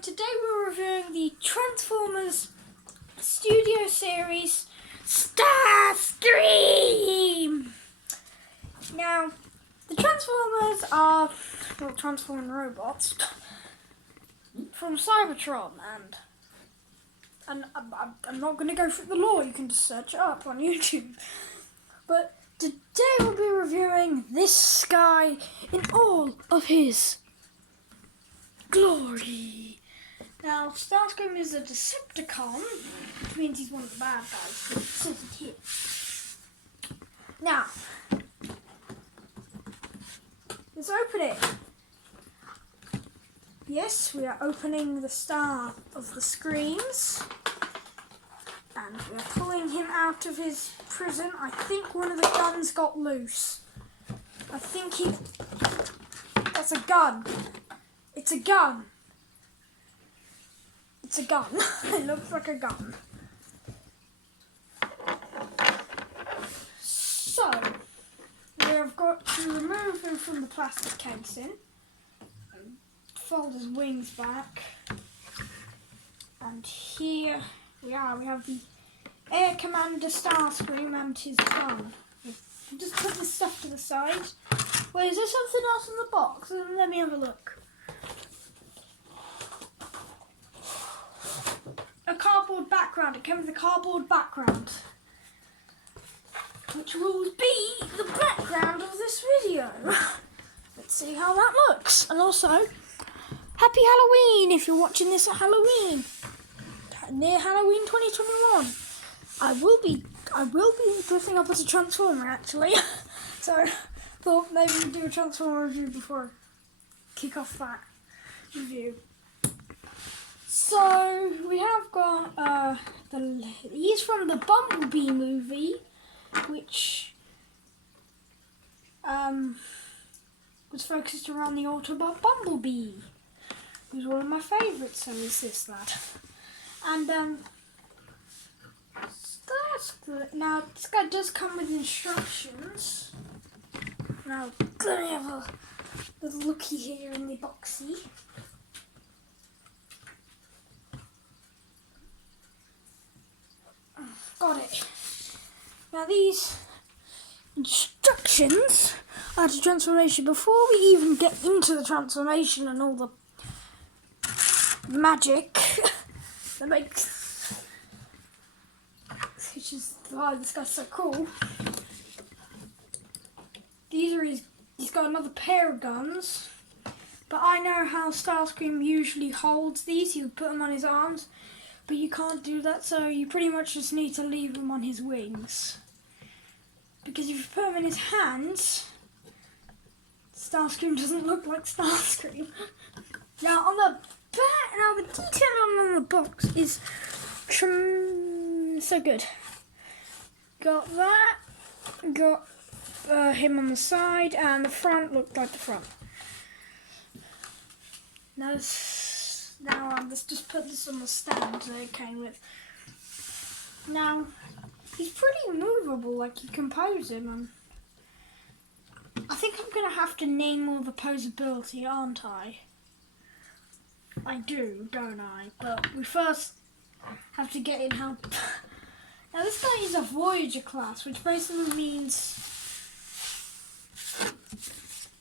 and today we're reviewing the Transformers Studio Series Starscream! Now, the Transformers are, transforming robots from Cybertron, and I'm not going to go through the lore, you can just search it up on YouTube. But today we'll be reviewing this guy in all of his glory. Now, Starscream is a Decepticon, which means he's one of the bad guys. It says it here. Now, let's open it. Yes, we are opening the star of the Screams. And we're pulling him out of his prison. I think one of the guns got loose. I think that's a gun. It's a gun. It's a gun. It looks like a gun. So, we have got to remove him from the plastic casing. And fold his wings back. And here we are. We have the Air Commander Starscream and his gun. Just put this stuff to the side. Wait, is there something else in the box? Let me have a look. A cardboard background. It came with a cardboard background, which will be the background of this video. Let's see how that looks. And also, Happy Halloween if you're watching this at Halloween. Near Halloween 2021. I will be dressing up as a Transformer actually. So thought maybe we'd do a Transformer review before I kick off that review. So we have got he's from the Bumblebee movie, which was focused around the Autobot Bumblebee, who's one of my favourites. So is this lad. And that's good. Now this guy does come with instructions. Now let me have a little looky here in the boxy. Got it. Now these instructions are to transformation. Before we even get into the transformation and all the magic that makes, which is why this guy's so cool. He's got another pair of guns, but I know how Starscream usually holds these. He would put them on his arms, but you can't do that, so you pretty much just need to leave them on his wings. Because if you put them in his hands, Starscream doesn't look like Starscream. Now on the back, the detail on the box is so good. Got that, got him on the side, and the front looked like the front. Now let's just put this on the stand that it came with. Now, he's pretty movable, like you can pose him, and I think I'm going to have to name all the posability, aren't I? I do, don't I? But we first have to get in how... Now this guy is a Voyager class, which basically means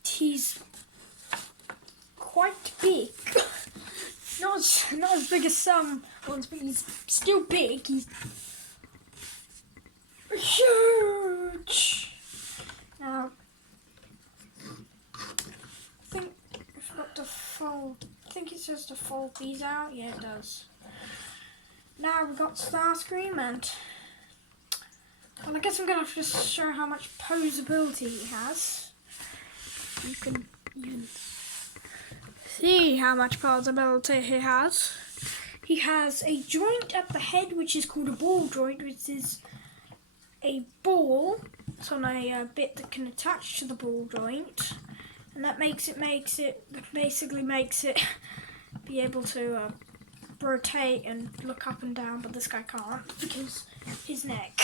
he's quite big. Not as big as some ones, but he's still big. He's huge. Now, I think I forgot to fold. I think it says to fold these out. Yeah, it does. Now we've got Starscream, and well, I guess I'm gonna have to just show how much posability he has. You can see how much posability he has. He has a joint at the head, which is called a ball joint, which is a ball. It's on a bit that can attach to the ball joint, and that basically makes it be able to rotate and look up and down. But this guy can't because his neck.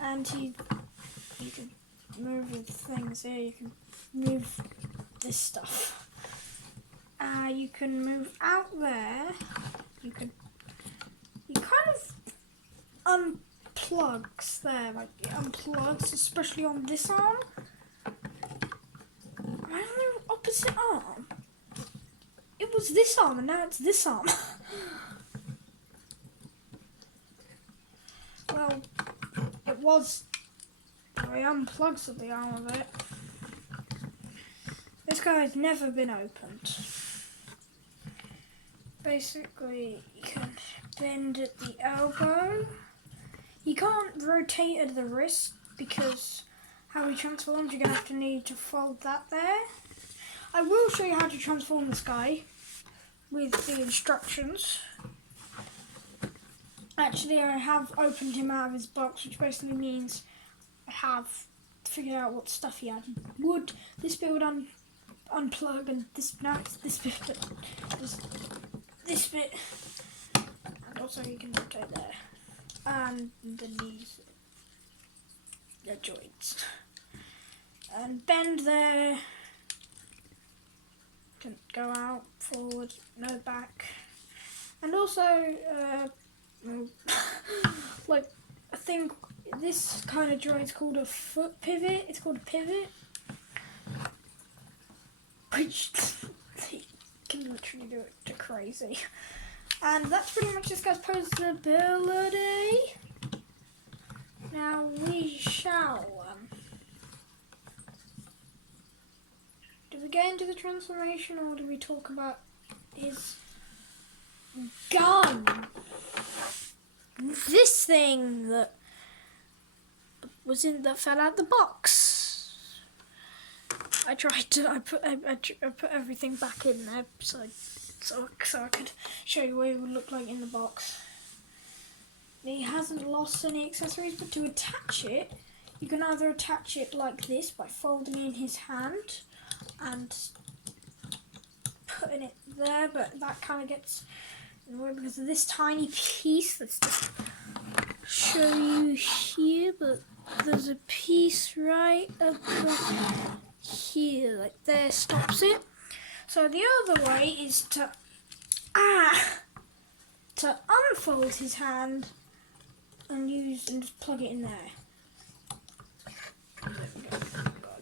And you can move with things here. You can move this stuff. you can move out there. You kind of unplugs there, like it unplugs, especially on this arm. Am I on the opposite arm? It was this arm and now it's this arm. Well, it was. I unplugs at the arm of it. This guy's never been opened. Basically, you can bend at the elbow. You can't rotate at the wrist because how he transforms, you're going to have to need to fold that there. I will show you how to transform this guy with the instructions. Actually, I have opened him out of his box, which basically means I have figured out what stuff he had. Wood, this bit would unplug, and this bit, but this bit, and also you can rotate there, and the knees, the joints, and bend there. Can go out, forward, no back, and also like I think this kind of joint's called a foot pivot. It's called a pivot, which you can literally do it to crazy. And that's pretty much this guy's posability. Now we shall. Do we get into the transformation or do we talk about his gun? This thing that that fell out the box. I put everything back in there so I could show you what it would look like in the box. He hasn't lost any accessories, but to attach it, you can either attach it like this by folding in his hand and putting it there, but that kind of gets annoying because of this tiny piece. Let's just show you here, but there's a piece right above here, like there, stops it. So the other way is to unfold his hand and just plug it in there. There we go.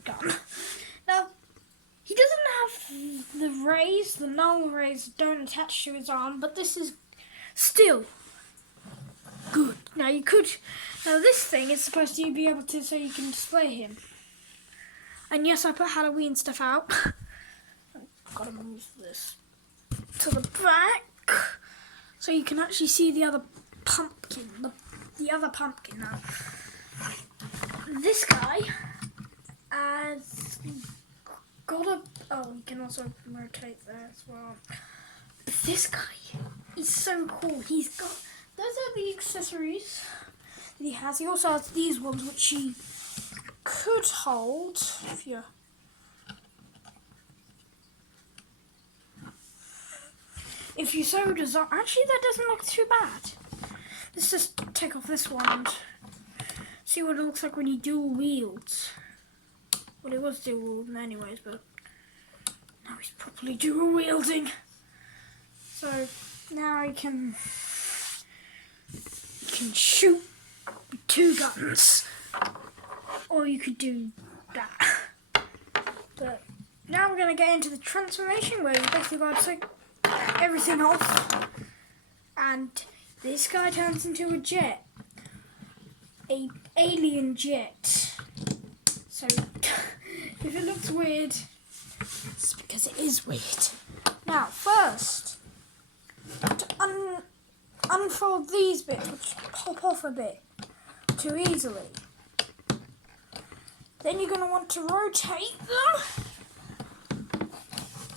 Got a gun. Now he doesn't have the rays, the normal rays don't attach to his arm, but this is still good. Now this thing is supposed to be able to, so you can display him. And yes, I put Halloween stuff out. I've got to move this to the back so you can actually see the other pumpkin. The other pumpkin now. This guy has got a. Oh, you can also rotate there as well. But this guy is so cool. He's got. Those are the accessories that he has. He also has these ones which he could hold if you so desire. Actually, that doesn't look too bad. Let's just take off this one and see what it looks like when you dual wields. Well, it was dual wielding anyways, but now he's properly dual wielding. So now you can shoot with two guns, or you could do that. But now we're going to get into the transformation where you basically got to take everything off, and this guy turns into a jet, a alien jet. So if it looks weird, it's because it is weird. Now first, to unfold these bits, which pop off a bit too easily. Then you're going to want to rotate them,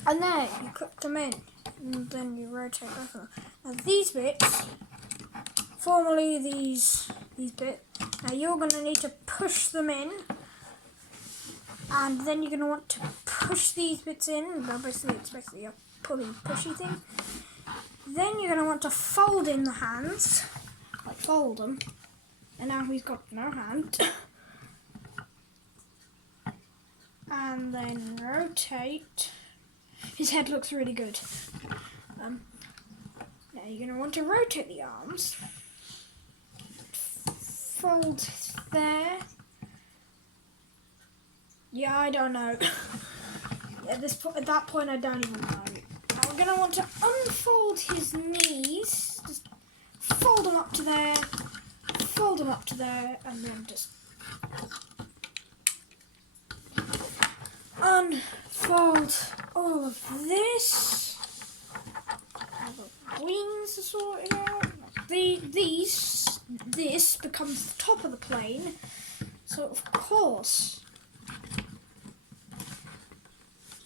and there you clip them in, and then you rotate both of them. Now these bits, formerly these bits, now you're going to need to push them in, and then you're going to want to push these bits in. Well, basically it's basically a pushy thing. Then you're going to want to fold in the hands, like fold them, and now he's got no hand. And then rotate His head looks really good. Now you're going to want to rotate the arms. Fold there. Yeah, I don't know. At that point, I don't even know. Now we're going to want to unfold his knees. Just fold them up to there. Fold them up to there, and then just unfold all of this. All the wings are sorted out. This becomes the top of the plane, so of course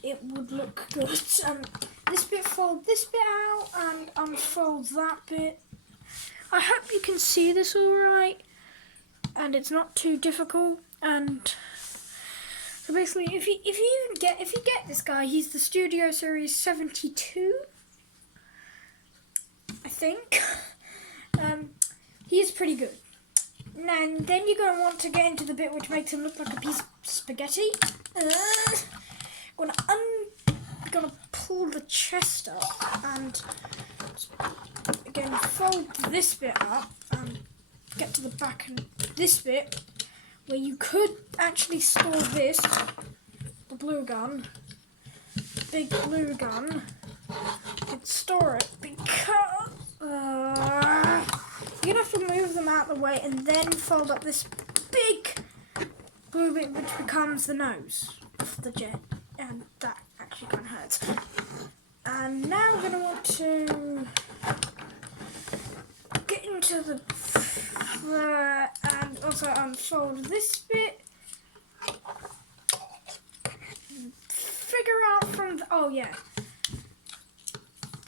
it would look good. This bit, fold this bit out, and unfold that bit. I hope you can see this all right, and it's not too difficult. And so basically, if you get this guy, he's the Studio Series 72, I think. He's pretty good. And then you're going to want to get into the bit which makes him look like a piece of spaghetti. Gonna pull the chest up and again fold this bit up and get to the back and this bit where you could actually store this, the blue gun, big blue gun. You could store it because you're gonna have to move them out of the way and then fold up this big blue bit which becomes the nose of the jet, and that actually kind of hurts. And now we're going to want to get into the and also unfold this bit. Figure out from the, oh yeah,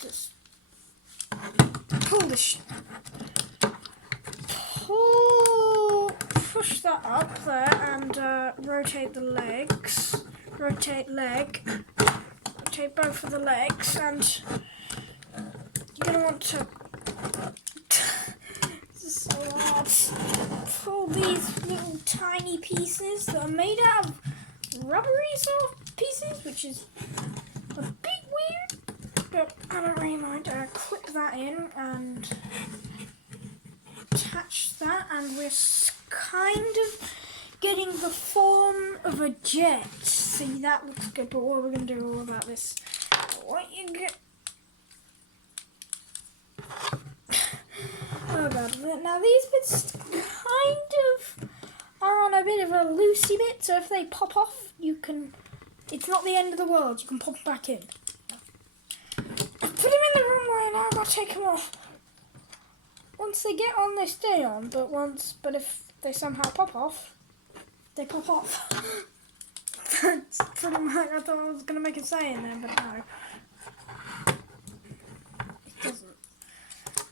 just pull this, push that up there and rotate the legs. Rotate leg. Rotate both of the legs, and you're going to want to this is so hard. Pull these little tiny pieces that are made out of rubbery sort of pieces, which is a bit weird, but I don't really mind. Clip that in and attach that, and we're kind of getting the form of a jet. See, that looks good, but what are we going to do all about this? What you get? Oh god, now these bits kind of are on a bit of a loosey bit, so if they pop off, you can, it's not the end of the world, you can pop them back in. Put them in the wrong way, now I've got to take them off. Once they get on, they stay on, but if they somehow pop off, they pop off. That's pretty much, I thought I was going to make a saying there, but no. It doesn't.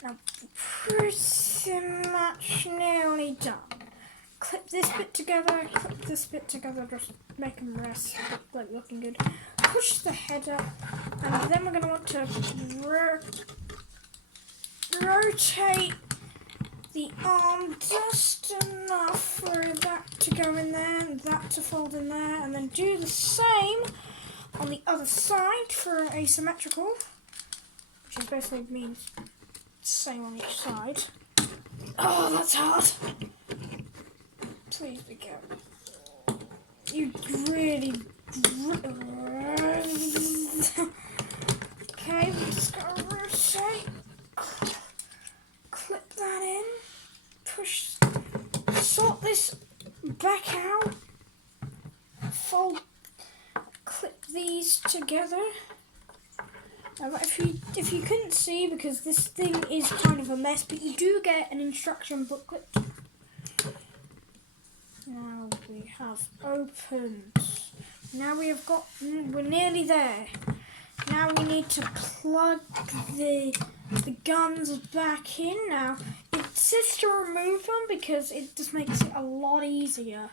Now, pretty much nearly done. Clip this bit together, clip this bit together, just make them rest, like looking good. Push the head up, and then we're going to want to rotate the arm just enough for that to go in there and that to fold in there, and then do the same on the other side for asymmetrical, which basically means same on each side. Oh, that's hard. Please be careful. You really okay, we just gotta rotate. Clip that in, push, sort this back out, fold, clip these together. Now, if you couldn't see, because this thing is kind of a mess, but you do get an instruction booklet. Now we have opened. Now we have got, we're nearly there. Now we need to plug the guns back in. Now it says to remove them because it just makes it a lot easier,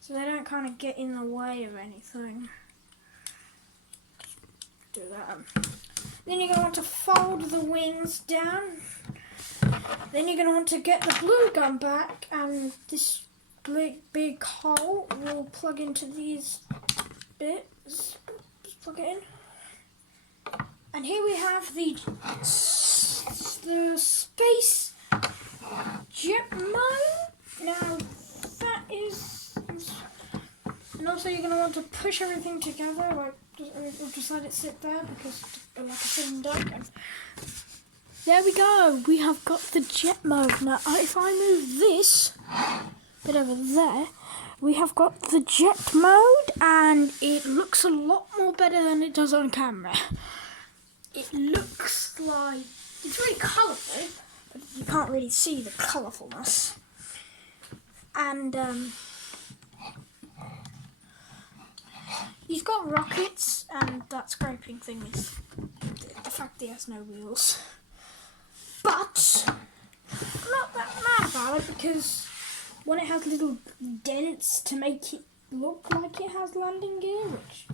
so they don't kind of get in the way of anything. Do that. Then you're going to want to fold the wings down. Then you're going to want to get the blue gun back, and this big hole will plug into these bits. Just plug it in. And here we have the space jet mode. Now that is, and also you're going to want to push everything together, like just let it sit there because like a sitting duck. And there we go. We have got the jet mode. Now if I move this bit over there, we have got the jet mode, and it looks a lot more better than it does on camera. It looks like it's really colourful, but you can't really see the colourfulness. And he's got rockets, and that scraping thing is the fact that he has no wheels. But I'm not that mad about it, because when it has little dents to make it look like it has landing gear, which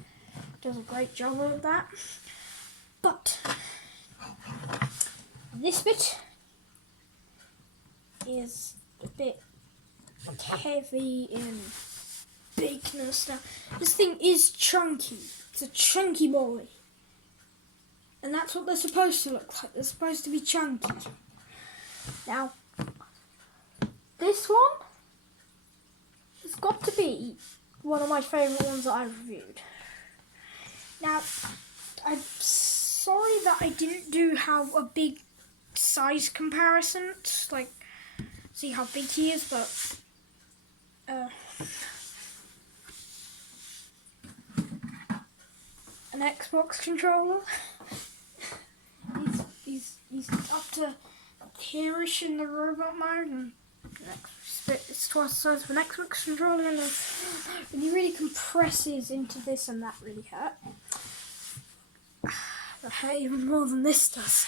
does a great job of that. But this bit is a bit heavy in bigness. Now, this thing is chunky. It's a chunky boy. And that's what they're supposed to look like. They're supposed to be chunky. Now, this one has got to be one of my favourite ones that I've reviewed. Now, I'm sorry that I didn't have a big size comparison, like see how big he is, but an Xbox controller. He's up to here-ish in the robot mode, and it's twice the size of an Xbox controller, and when he really compresses into this, and that really hurt. That hurt even more than this does.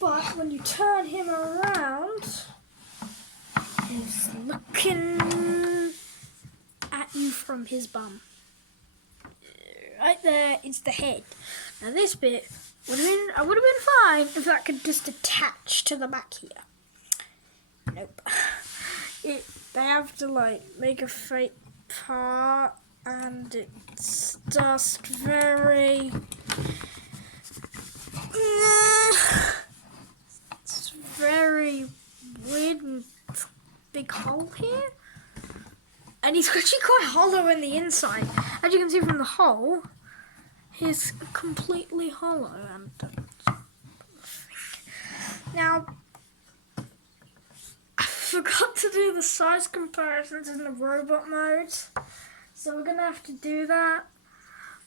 But when you turn him around, he's looking at you from his bum. Right there is the head. Now this bit would have been fine if that could just attach to the back here. Nope. They have to like make a fake part, and it's just very it's very weird, and big hole here, and he's actually quite hollow in the inside. As you can see from the hole, he's completely hollow. And now I forgot to do the size comparisons in the robot mode, so we're gonna have to do that.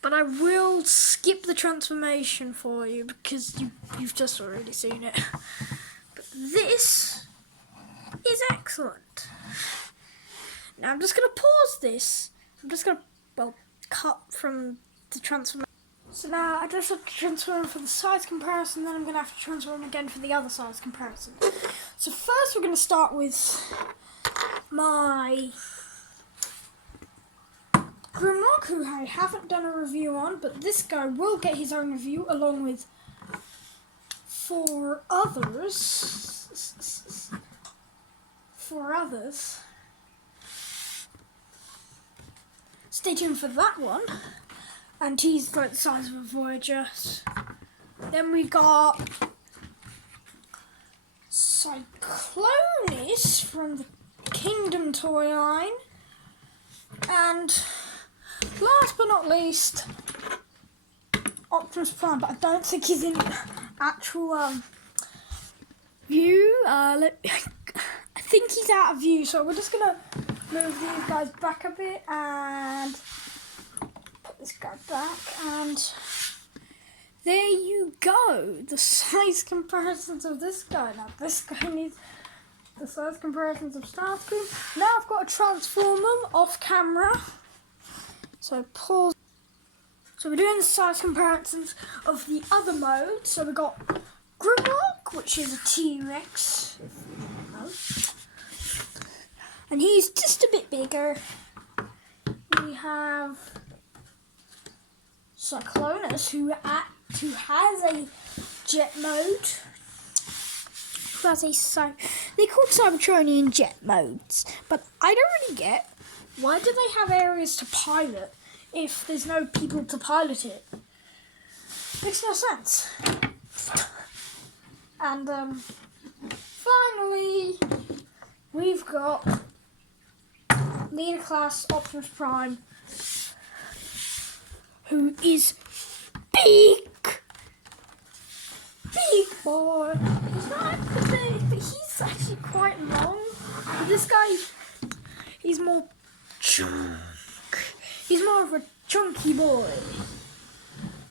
But I will skip the transformation for you because you've just already seen it. But this is excellent. Now I'm just going to pause this. I'm just going to, cut from the transformation. So now I just have to transform for the size comparison, then I'm going to have to transform again for the other size comparison. So first we're going to start with my Grimlock, who I haven't done a review on, but this guy will get his own review along with 4 others. 4 others. Stay tuned for that one. And he's like the size of a Voyager. Then we got Cyclonus from the Kingdom toy line. And last but not least, Optimus Prime, but I don't think he's in actual view. I think he's out of view, so we're just gonna move these guys back a bit and put this guy back, and there you go. The size comparisons of this guy. Now this guy needs the size comparisons of Starscream. Now I've got to transform them off camera. So pause. So we're doing the size comparisons of the other modes. So we've got Grimlock, which is a T-Rex, and he's just a bit bigger. We have Cyclonus, who has a jet mode. They're called Cybertronian jet modes, but I don't really get, why do they have areas to pilot if there's no people to pilot it? Makes no sense. And finally, we've got Leader Class Optimus Prime, who is big boy. He's not big, but he's actually quite long. But this guy, he's more He's more of a chunky boy.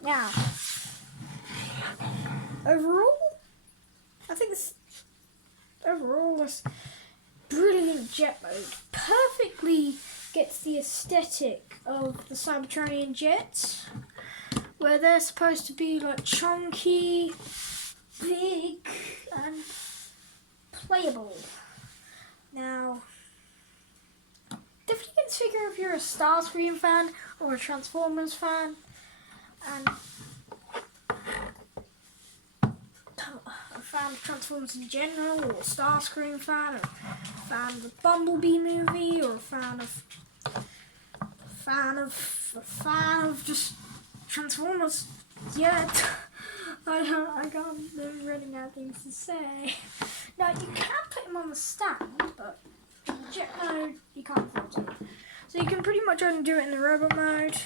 Now, overall, I think this brilliant jet mode perfectly gets the aesthetic of the Cybertronian jets, where they're supposed to be like chunky, big, and playable. Now, definitely get to figure if you're a Starscream fan or a Transformers fan, and a fan of Transformers in general, or a Starscream fan, or a fan of the Bumblebee movie, or a fan of just Transformers. Yeah, I can't. I'm running out of things to say. Now you can put him on the stand, but in jet mode you can't afford to. So you can pretty much only do it in the robot mode.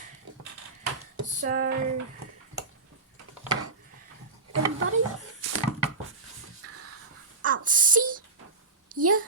So everybody, I'll see ya